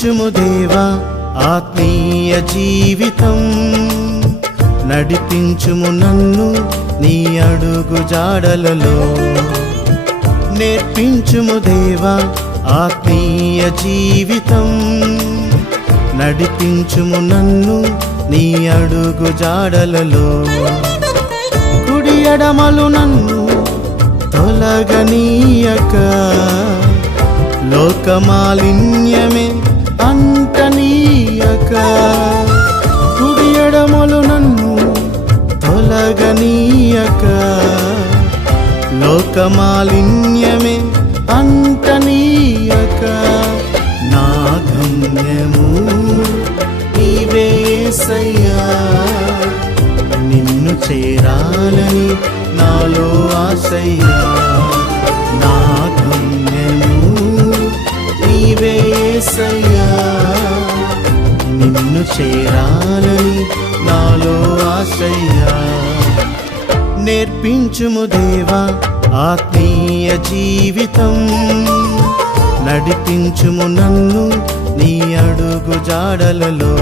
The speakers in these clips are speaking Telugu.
నడిపించుము దేవా ఆత్మీయ జీవితం. నడిపించుము నన్ను నీ అడుగు జాడలలో. నేర్పించుము దేవా ఆత్మీయ జీవితం. నడిపించుము నన్ను నీ అడుగు జాడలలో. కుడి ఎడమలు నన్ను తొలగనీయక. లోకమాలిన్యమే కుడి నన్ను తొలగనీయక. లోకమాలిన్యమే అంటనీయక. నా గమ్యము నీవేసయ్యా నిన్ను చేరాలని నాలో ఆశయ్యా. నా గమ్యము నీవేసయ్యా నిన్ను చేరాలని నాలో ఆశయ్యా. నేర్పించుము దేవా ఆత్మీయ జీవితం. నడిపించుము నన్ను నీ అడుగు జాడలలో.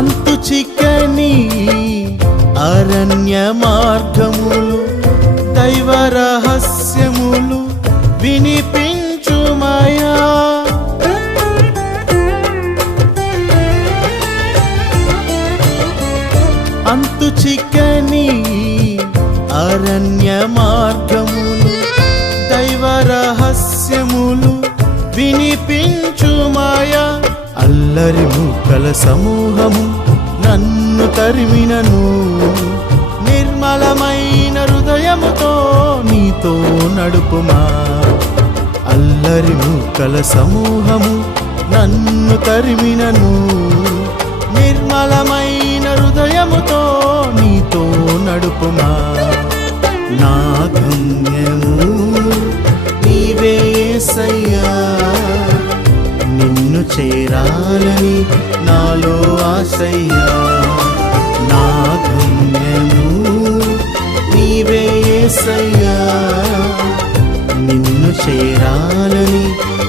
అంతు చిక్కని అరణ్య మార్గములు దైవ రహస్యములు వినిపించుమయా. అంతు చిక్కని అరణ్య అల్లరి మూకల సమూహము నన్ను తరిమినను. నిర్మలమైన హృదయముతో నీతో నడుపుమా. అల్లరి మూకల సమూహము నన్ను తరిమినను. నిర్మలమైన హృదయముతో నీతో నడుపుమా. నా గమ్యము నీవే సయ్యా. చేరాలని నాలో ఆశయ్యా. నా గమ్యము నీవేసయ్యా నిన్ను చేరాలని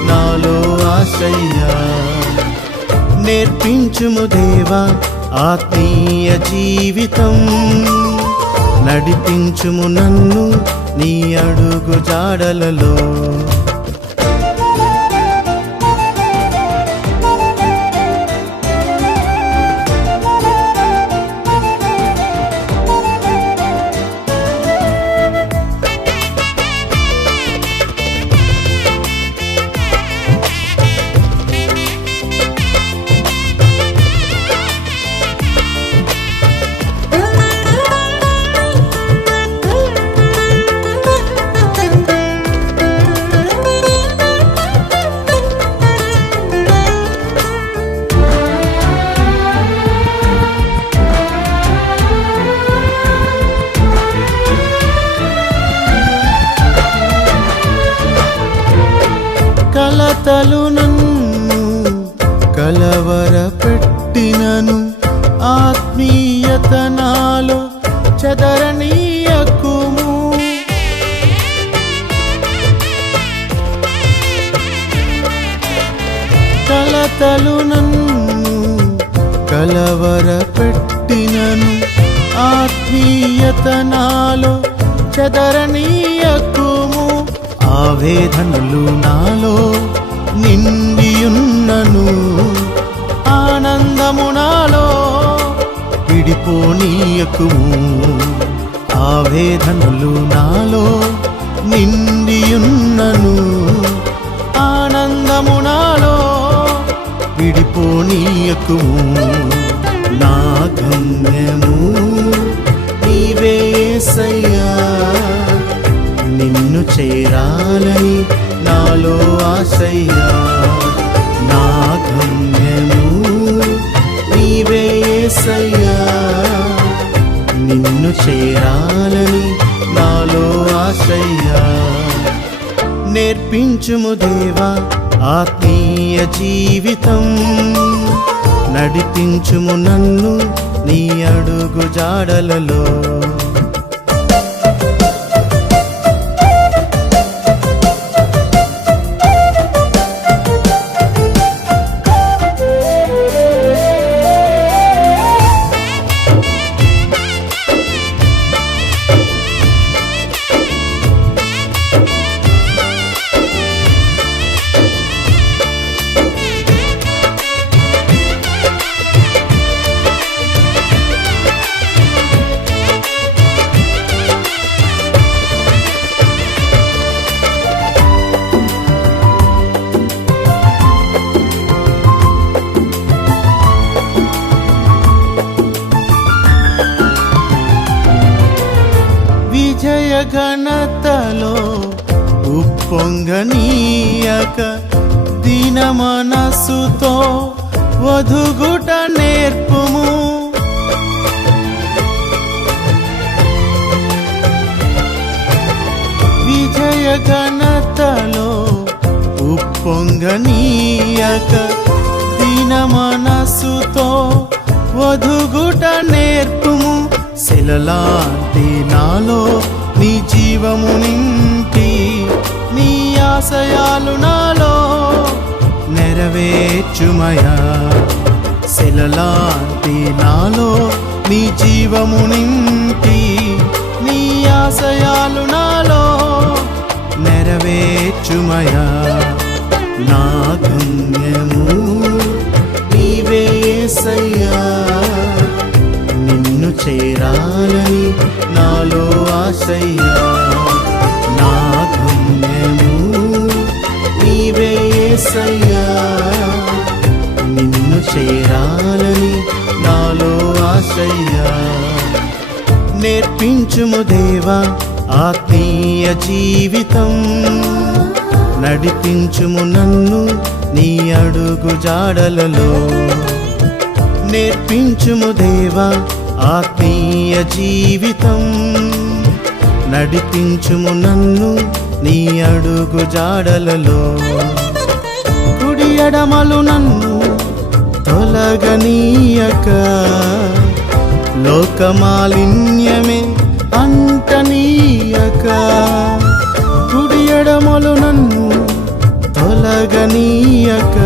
నాలో ఆశయ్యా. నేర్పించుము దేవా ఆత్మీయ జీవితం. నడిపించుము నన్ను నీ అడుగు జాడలలో. మాటలు నన్ను కలవర పెట్టినను ఆత్మీయత నాలో చదరనీయకుము. కలతలు నన్ను కలవర పెట్టినను ఆత్మీయత నాలో చదరనీయకుము. ఆవేదనలు నాలో నిండియున్నను. ఆనందమునాలో విడిపోనీయకుము. ఆవేదనలు నాలో నిండియున్నను. ఆనందమునాలో నాలో నా గమ్యము నీవేసయ్యా నిన్ను చేరాలని నాలో ఆశయ్యా. ఆశయ్యా నేర్పించుము దేవా ఆత్మీయ జీవితం. నడిపించుము నన్ను నీ అడుగు జాడలలో. ఘనతలో ఉప్పొంగనీయక దీన మనసుతో వధుగుట నేర్పుము. విజయ ఘనతలో ఉప్పొంగనీయక దీన మనసుతో వధుగుట నేర్పుము. శిలలాంటి నాలో నీ జీవము నింపి నీ ఆశయాలు నాలో నెరవేర్చుమయా. శిలలాంటి నాలో నీ జీవము నింపి నీ ఆశయాలు నాలో నెరవేర్చుమయా. నా గమ్యము నీవేసయ్యా నిన్ను ఆశయ్యా నా గమ్యము నిన్ను చేరాలని నాలో ఆశయ్యా. నేర్పించుము దేవా ఆత్మీయ జీవితం. నడిపించుము నన్ను నీ అడుగు జాడలలో. నేర్పించుము దేవా ఆత్మీయ జీవితం. నడిపించుము నన్ను నీ అడుగు జాడలలో. కుడి ఎడమలు నన్ను తొలగనీయక. లోకమాలిన్యమే అంటనీయక. కుడి ఎడమలు నన్ను తొలగనీయక.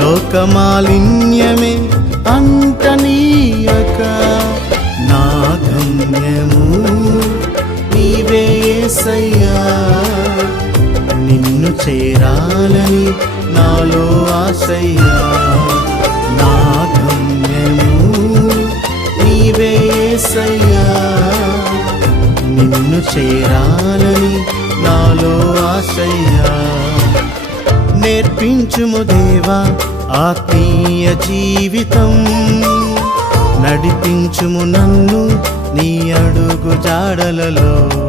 లోకమాలిన్యమే అంటనీయక. నా నీవేసయ్యా నిన్ను చేరాలని నాలో ఆశయ్యా. నా గమ్యము నీవేసయ్యా నిన్ను చేరాలని నాలో ఆశయ్యా. నేర్పించుము దేవా ఆత్మీయ జీవితం. నడిపించుము నన్ను నీ అడుగు జాడలలో.